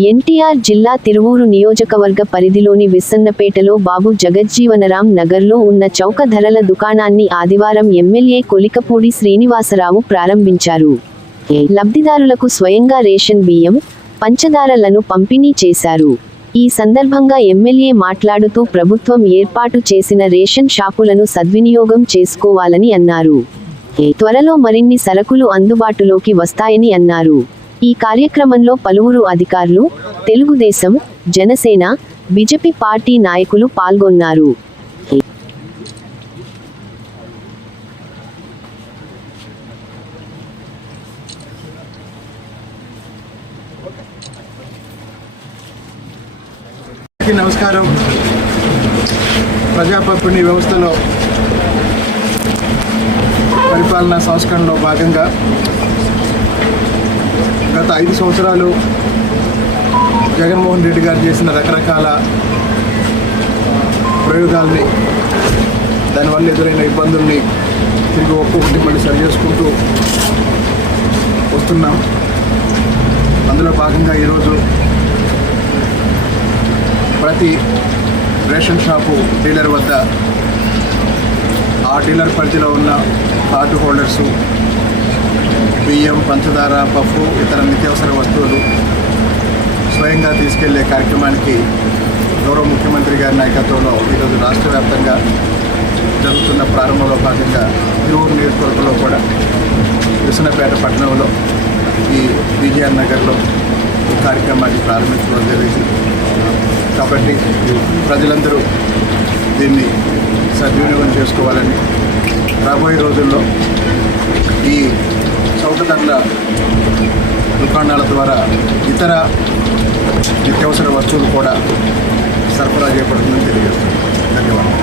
ఎన్టీఆర్ జిల్లా తిరువూరు నియోజకవర్గ పరిధిలోని విస్సన్నపేటలో బాబు జగజ్జీవనరాం నగర్లో ఉన్న చౌక ధరల దుకాణాన్ని ఆదివారం ఎమ్మెల్యే కొలికపూడి శ్రీనివాసరావు ప్రారంభించారు. లబ్ధిదారులకు స్వయంగా రేషన్ బియ్యం పంచదారలను పంపిణీ చేశారు. ఈ సందర్భంగా ఎమ్మెల్యే మాట్లాడుతూ ప్రభుత్వం ఏర్పాటు చేసిన రేషన్ షాపులను సద్వినియోగం చేసుకోవాలని అన్నారు. త్వరలో మరిన్ని సరకులు అందుబాటులోకి వస్తాయని అన్నారు. ఈ కార్యక్రమంలో పలువురు అధికారులు తెలుగుదేశం జనసేన బీజేపీ పార్టీ నాయకులు పాల్గొన్నారు. అందరికీ నమస్కారం. ప్రజాపంపిణీ వ్యవస్థలో పరిపాలనా సంస్కరణలో భాగంగా గత ఐదు సంవత్సరాలు జగన్మోహన్ రెడ్డి గారు చేసిన రకరకాల ప్రయోగాల్ని దానివల్ల ఎదురైన ఇబ్బందుల్ని తిరిగి ఒక్కొక్కటి మళ్ళీ సరి చేసుకుంటూ వస్తున్నాం. అందులో భాగంగా ఈరోజు ప్రతి రేషన్ షాపు డీలర్ వద్ద ఆ డీలర్ పరిధిలో ఉన్న కార్డు హోల్డర్సు బియ్యం పంచదార పప్పు ఇతర నిత్యావసర వస్తువులు స్వయంగా తీసుకెళ్ళే కార్యక్రమానికి గౌరవ ముఖ్యమంత్రి గారి నాయకత్వంలో ఈరోజు రాష్ట్ర వ్యాప్తంగా జరుగుతున్న ప్రారంభంలో భాగంగా తిరువురు నియోజకవర్గంలో కూడా విసనపేట పట్టణంలో ఈ బీజీఆర్ నగర్లో ఈ కార్యక్రమాన్ని ప్రారంభించడం జరిగింది. కాబట్టి ప్రజలందరూ దీన్ని సద్వినియోగం చేసుకోవాలని రాబోయే రోజుల్లో ఈ చౌకధరల దుకాణాల ద్వారా ఇతర నిత్యవసర వస్తువులు కూడా సరఫరా చేయబడుతుందని తెలియజేస్తుంది ధన్యవాదాలు.